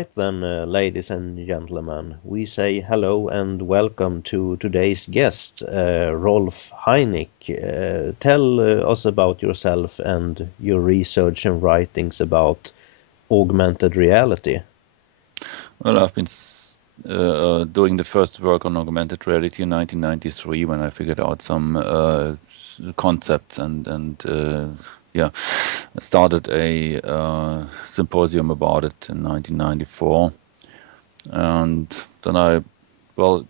right then, ladies and gentlemen, we say hello and welcome to today's guest, Rolf Hainich. Tell us about yourself and your research and writings about augmented reality. Well, I've been doing the first work on augmented reality in 1993 when I figured out some concepts and yeah, I started a symposium about it in 1994, and then well,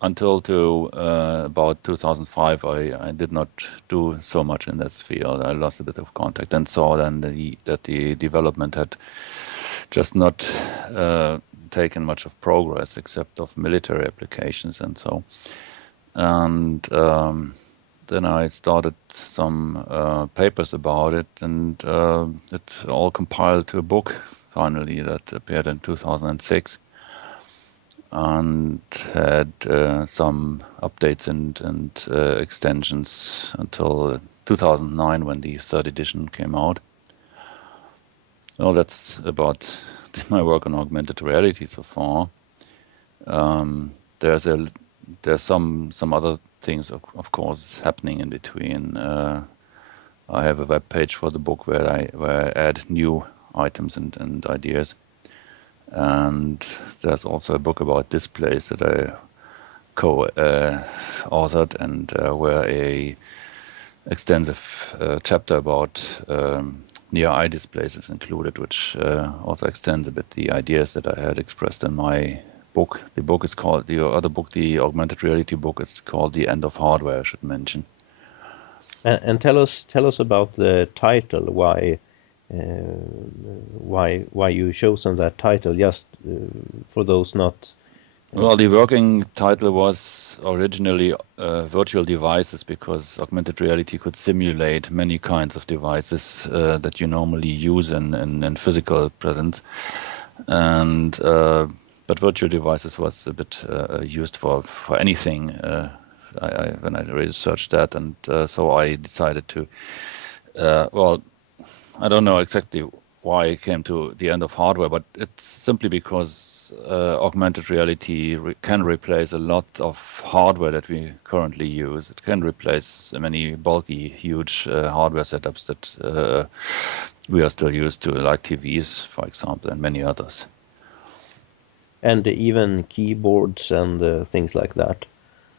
until about 2005, I did not do so much in this field. I lost a bit of contact and saw then that the development had just not taken much of progress except of military applications and so. And then I started some papers about it, and it all compiled to a book finally that appeared in 2006 and had some updates and extensions until 2009 when the third edition came out. Well, that's about my work on augmented reality so far. There's some other things, of course, happening in between. I have a web page for the book where I add new items and ideas, and there's also a book about displays that I co-authored, and where a extensive chapter about near eye displays is included, which also extends a bit the ideas that I had expressed in my book. The book is called, the other book, the augmented reality book, is called The End of Hardware, I should mention. And tell us about the title. Why you chosen that title? Just for those not. Well, the working title was originally virtual devices, because augmented reality could simulate many kinds of devices that you normally use in physical presence, and but virtual devices was a bit used for anything. When I researched that, and so I decided to. Well, I don't know exactly why I came to the end of hardware, but it's simply because augmented reality can replace a lot of hardware that we currently use. It can replace many bulky, huge hardware setups that we are still used to, like TVs, for example, and many others. And even keyboards and things like that.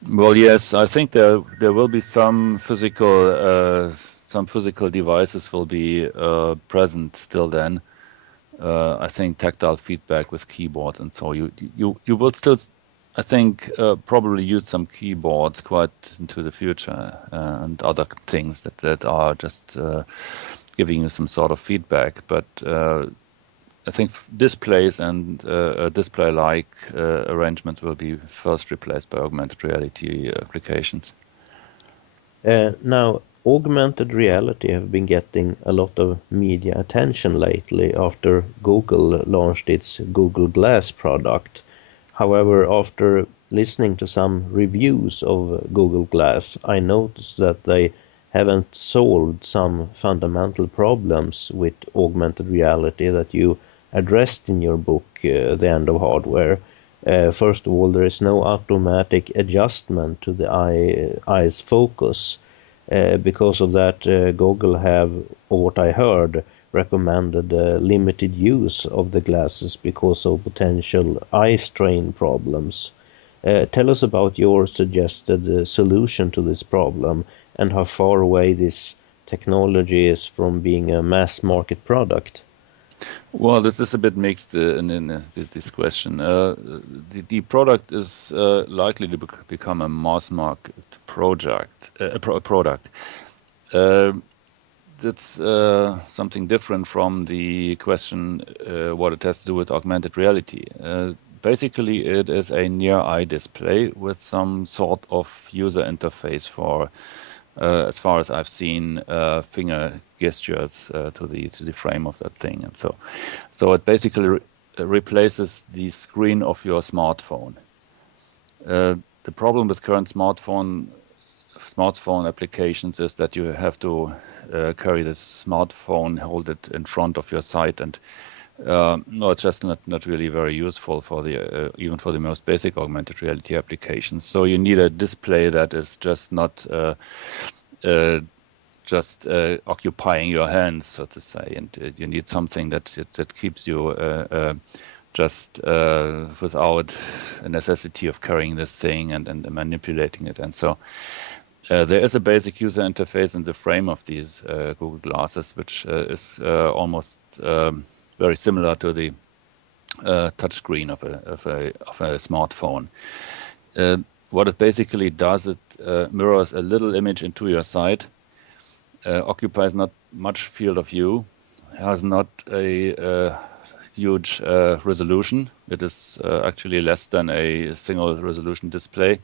Well, yes, I think there will be some physical devices will be present still then. I think tactile feedback with keyboards, and so you will still, I think, probably use some keyboards quite into the future, and other things that are just giving you some sort of feedback. But I think displays and display-like arrangement will be first replaced by augmented reality applications. Now, augmented reality have been getting a lot of media attention lately after Google launched its Google Glass product. However, after listening to some reviews of Google Glass, I noticed that they haven't solved some fundamental problems with augmented reality that you addressed in your book, The End of Hardware. First of all, there is no automatic adjustment to the eye's focus. Because of that, Google have, or what I heard, recommended limited use of the glasses because of potential eye strain problems. Tell us about your suggested solution to this problem and how far away this technology is from being a mass market product. Well, this is a bit mixed in this question. The product is likely to become a mass market product. That's something different from the question what it has to do with augmented reality. Basically, it is a near-eye display with some sort of user interface for, as far as I've seen, finger gestures to the frame of that thing, and so it basically replaces the screen of your smartphone. The problem with current smartphone applications is that you have to carry the smartphone, hold it in front of your sight, and No, it's just not really very useful for the even for the most basic augmented reality applications. So you need a display that is just not uh, just occupying your hands, so to say, and you need something that keeps you just without a necessity of carrying this thing and manipulating it. And so there is a basic user interface in the frame of these Google Glasses, which is almost very similar to the touchscreen of a smartphone. What it basically does, it mirrors a little image into your sight, occupies not much field of view, has not a huge resolution. It is actually less than a single resolution display,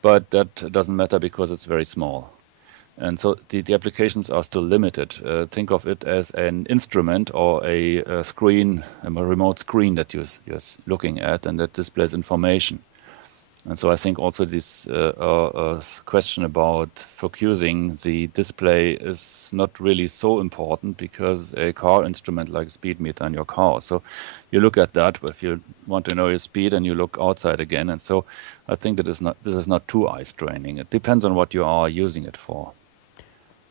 but that doesn't matter because it's very small. And so the applications are still limited. Think of it as an instrument or a screen, a remote screen that you're looking at and that displays information. And so I think also this question about focusing the display is not really so important, because a car instrument like a speed meter in your car. So you look at that if you want to know your speed, and you look outside again. And so I think that this is not too eye straining. It depends on what you are using it for.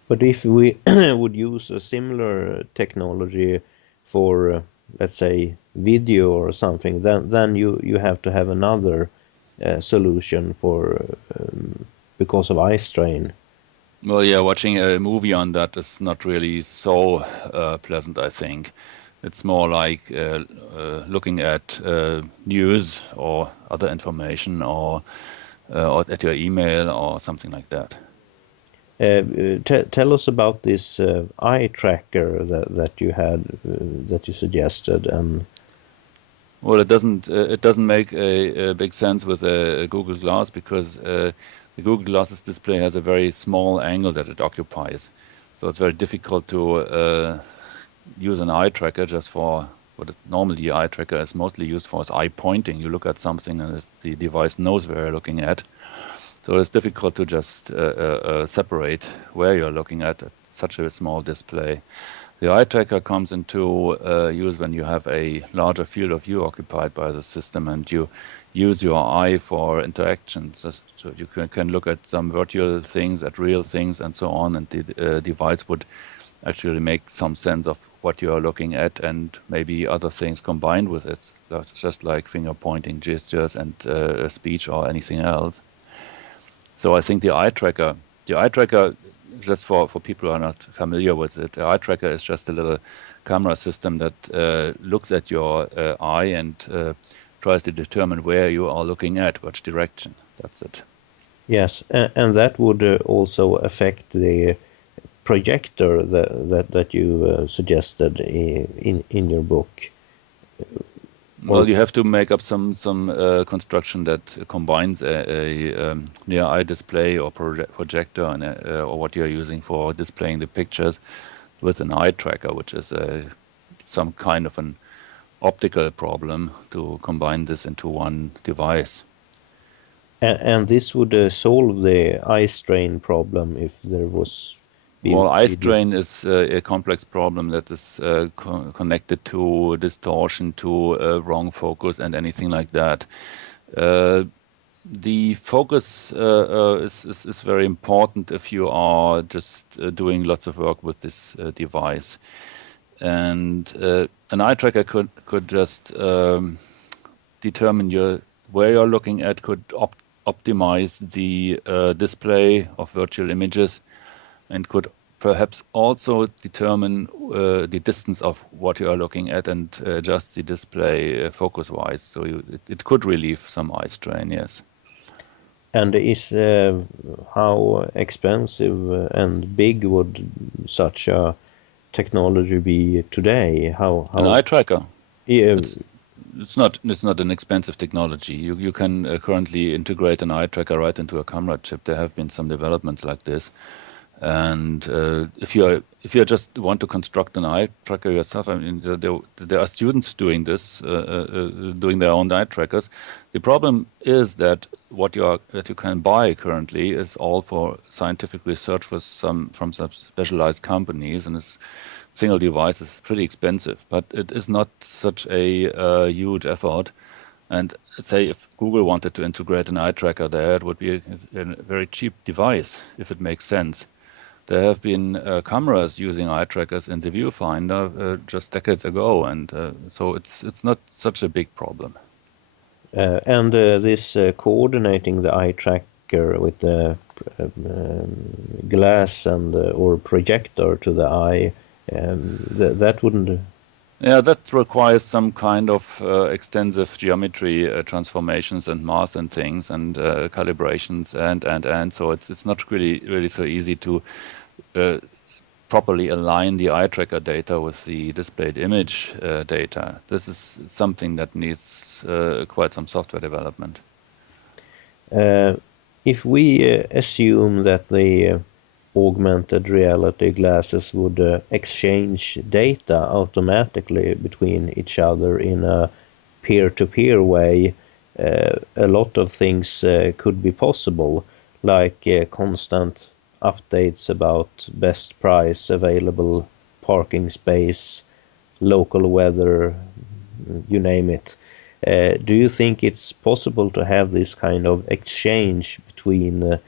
But if we would use a similar technology for, let's say, video or something, then you have to have another solution for because of eye strain. Well, yeah, watching a movie on that is not really so pleasant, I think. It's more like looking at news or other information, or at your email or something like that. Tell us about this eye tracker that you had that you suggested. And Well, it doesn't make a big sense with a Google Glass, because the Google Glass's display has a very small angle that it occupies. So it's very difficult to use an eye tracker just for what normally the eye tracker is mostly used for, is eye pointing. You look at something and the device knows where you're looking at. So it's difficult to just separate where you're looking at such a small display. The eye tracker comes into use when you have a larger field of view occupied by the system, and you use your eye for interactions. So you can look at some virtual things, at real things, and so on, and the device would actually make some sense of what you are looking at, and maybe other things combined with it, just like finger pointing gestures and speech or anything else. So I think the eye tracker, just for people who are not familiar with it, the eye tracker is just a little camera system that looks at your eye and tries to determine where you are looking at, which direction. That's it. yes, and that would also affect the projector that you suggested in your book. Well, you have to make up some construction that combines a near eye display or projector and or what you're using for displaying the pictures with an eye tracker, which is some kind of an optical problem to combine this into one device. And this would solve the eye strain problem if there was. Well, eye strain is a complex problem that is connected to distortion, to wrong focus, and anything like that. The focus is very important if you are just doing lots of work with this device. And an eye tracker could just determine where you're looking at, could optimize the display of virtual images, and could perhaps also determine the distance of what you are looking at and adjust the display focus-wise. So it could relieve some eye strain, yes. And is how expensive and big would such a technology be today? How An eye tracker? Yeah, It's not an expensive technology. You can currently integrate an eye tracker right into a camera chip. There have been some developments like this. And if you just want to construct an eye tracker yourself, I mean, there are students doing this, doing their own eye trackers. The problem is that what you can buy currently is all for scientific research from some specialized companies, and it's single device is pretty expensive, but it is not such a huge effort. And say if Google wanted to integrate an eye tracker there, it would be a very cheap device if it makes sense. There have been cameras using eye trackers in the viewfinder just decades ago, and so it's not such a big problem. And this coordinating the eye tracker with the glass and or projector to the eye, that wouldn't. Yeah, that requires some kind of extensive geometry transformations and math and things and calibrations and so it's not really so easy to properly align the eye tracker data with the displayed image data. This is something that needs quite some software development. If we assume that the augmented reality glasses would exchange data automatically between each other in a peer-to-peer way, a lot of things could be possible, like constant updates about best price, available parking space, local weather, you name it. Do you think it's possible to have this kind of exchange between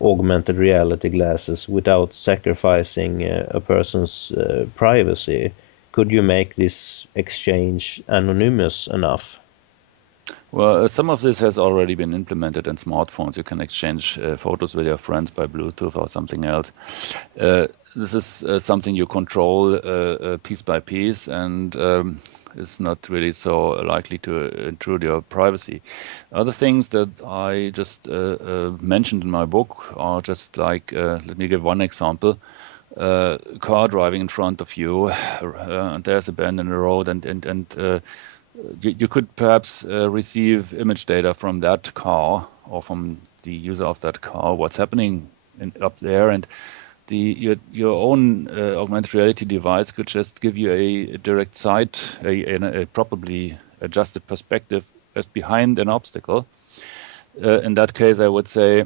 augmented reality glasses without sacrificing a person's privacy? Could you make this exchange anonymous enough? Well, some of this has already been implemented in smartphones. You can exchange photos with your friends by Bluetooth or something else. This is something you control piece by piece, and it's not really so likely to intrude your privacy. Other things that I just mentioned in my book are just like, let me give one example. Car driving in front of you, and there's a bend in the road, and you could perhaps receive image data from that car or from the user of that car, what's happening up there, and your own augmented reality device could just give you a direct sight, a properly adjusted perspective just behind an obstacle. In that case, I would say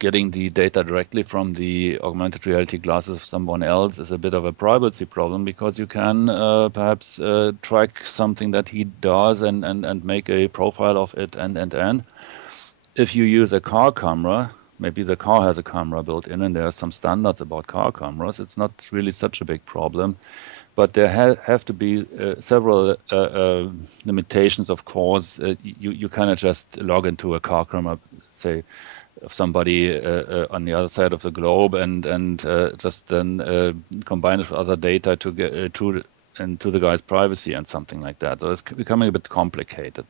getting the data directly from the augmented reality glasses of someone else is a bit of a privacy problem, because you can perhaps track something that he does and make a profile of it and. If you use a car camera, maybe the car has a camera built in and there are some standards about car cameras, it's not really such a big problem. But there have to be several limitations, of course. You cannot just log into a car camera, say, of somebody on the other side of the globe and just then combine it with other data to get into the guy's privacy and something like that. So it's becoming a bit complicated.